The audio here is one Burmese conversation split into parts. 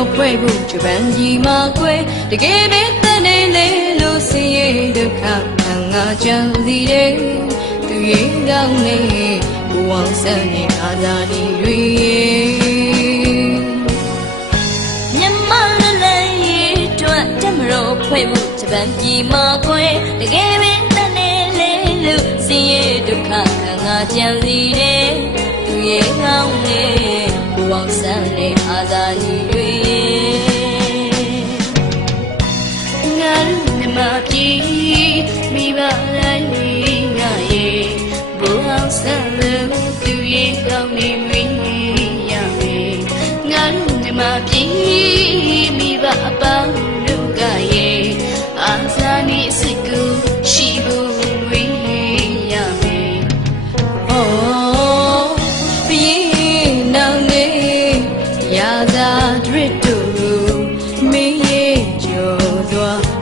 တော်ဖွဲ့ဖို့ဂျပန်ကြီးမှာကွယ်တကယ်ပဲတန်နေလေလို့ဆင်းရဲဒုက္ခခံငါကြံစီတယ်သူရင်ကောင်းနေဘဝဆန်းနေအာဇာနည်တွေမြန်မာလည်းရေးတွတ်တမတော်ဖွဲ့ဖို့ဂျပန်ကြီးမှာကွယ်တကယ်ပဲတန်နေလေလို့ဆင်းရဲဒုက္ခခံငါကြံစီတယ်သူရင်ကောင်းနေဘဝဆန်းနေအာဇာနည်တွေငါတို့မြမပြည်မိဘတိုင်းငါရဲ့ဘဝဆန်းလို့သူရင်ကောင်းနေမင်းရမယ်ငါတို့မြမပြည်မိဘအပေါင်းတို့ကရဲ့အာဇာနည်စိတ်ကိုရှိဖို့ဝေးရမယ်ဟော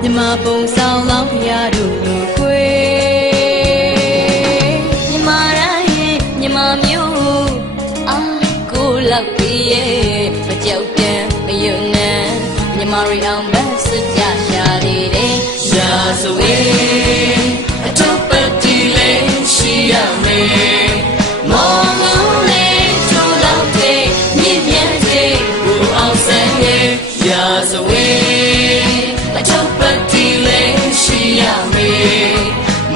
မြမပုံဆောင်လောင်းဖျားတို့လိုခွေမြမတိုင်းမြမမျိုးအာကိုလောက်ပြီးရဲ့မကြောက်ပြန်မယုံနဲ့မြမရီအောင်ဘတ်စကြရှာသေးတယ်ရှာစွေအထုပ်ပတ်တီလေးရှိရမယ်မောင်လုံးလေးချိုးလောက်တဲ့မြင့်မြတ်တဲ့ဘူအောင်ဆန်းရဲ့ရှာစွေအထုပ်ပတ်တီလေးရှိရမယ်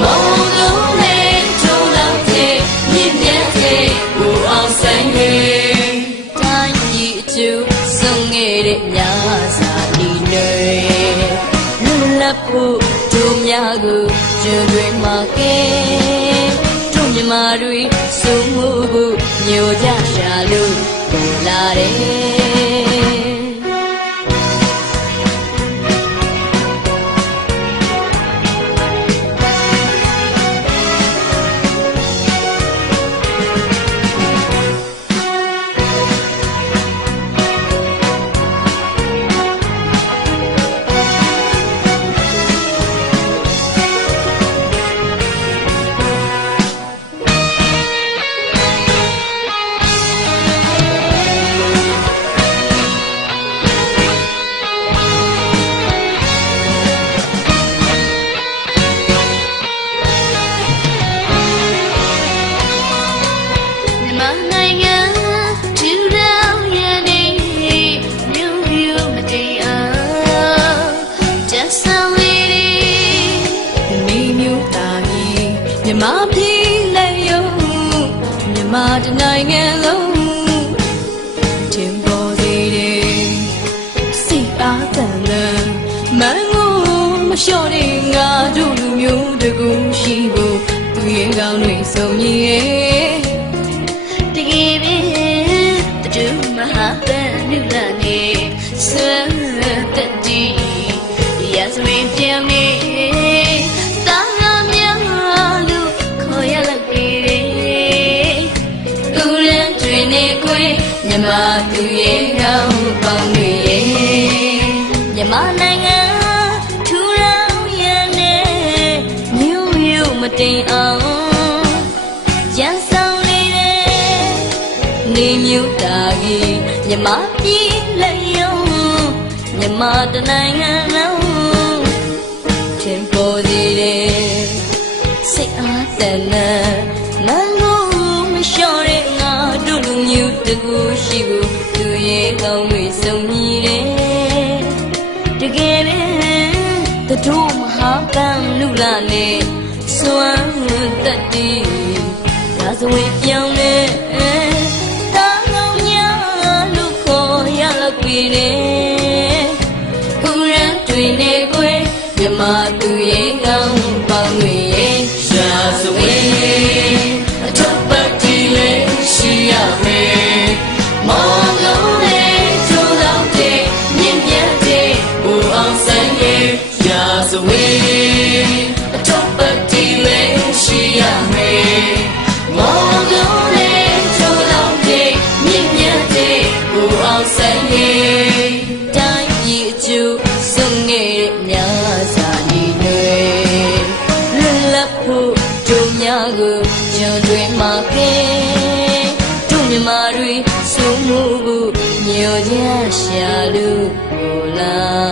မောင်လုံးလေးချိုးလောက်တဲ့မြင့်မြတ်တဲ့ဘူအောင်ဆန်းရဲ့တိုင်းပြည်အကျိုးဆုံးခဲ့တဲ့ညစာဒီနေလွတ်လပ်ဖို့တို့များကိုကျွန်းတွေမှာကဲတို့မြမာတွေစုံမှုဖို့ညိုကြရှာလို့လာတယ်မြမပြည်လည်းယုံမြမတနိုင်ငံလုံးထင်ပေါ်စေတယ်စိတ်အားတန်တယ်မန်းကိုမလျှော့တဲ့ငါတို့လူမျိုးတကူရှိဖို့သူရဲ့ကောင်းတွေဆုံးညီရဲ့တကယ်ပဲတူမဟာပန်လူလာနေဆွမ်းသက်တီရစမင်းပြောင်းနေမြမသူရဲ့ကောင်းပေါင်းတွေရဲ့မြမနိုင်ငံထူထောင်ရတဲ့မြို့ရုပ်မတိမ်အောင်ရန်ဆောင်နေတဲ့နေမြို့တာကြီးမြမပြည်လည်းယုံမြမတနိုင်ငံလုံးထင်ပေါ်စေတဲ့စိတ်အားတန်တဲ့လမ်းကိုမလျှော့တဲ့ငါတို့လူမျိုးတကူရှိကိုသူရဲ့ကောင်းတွေဆုံးညီတယ်တကယ်ပဲတို့မဟာကံလူလာနေစွမ်းသက်တည်ဒါဆိုရင်ပြောင်းနေတာကောင်းညာလူခေါ်ရလောက်ပြီလေဥရန်တွေနေကွယ်မြမသူရဲ့ကောင်းပေါင်းတွေရဲ့ရှာဆိုရင်အထုပ်ပတ်တီလေးရှိရမယ်မောင်လုံးလေးချိုးလောက်တဲ့မြင့်မြတ်တဲ့ဘူအောင်ဆန်းရဲ့ရှာဆိုရင်အထုပ်ပတ်တီလေးရှိရမယ်မောင်လုံးလေးချိုးလောက်တဲ့မြင့်မြတ်တဲ့ဘူအောင်ဆန်းရဲ့တိုင်းပြည်အကျိုးဆုံးခဲ့တဲ့ညစာဒီတွေလွတ်လပ်ဖို့တို့များကိုကျွန်းတွေမှာကဲတို့မြမာတွေစုံမှုဖို့ညိုကြရှာ ရှာလူကိုလာ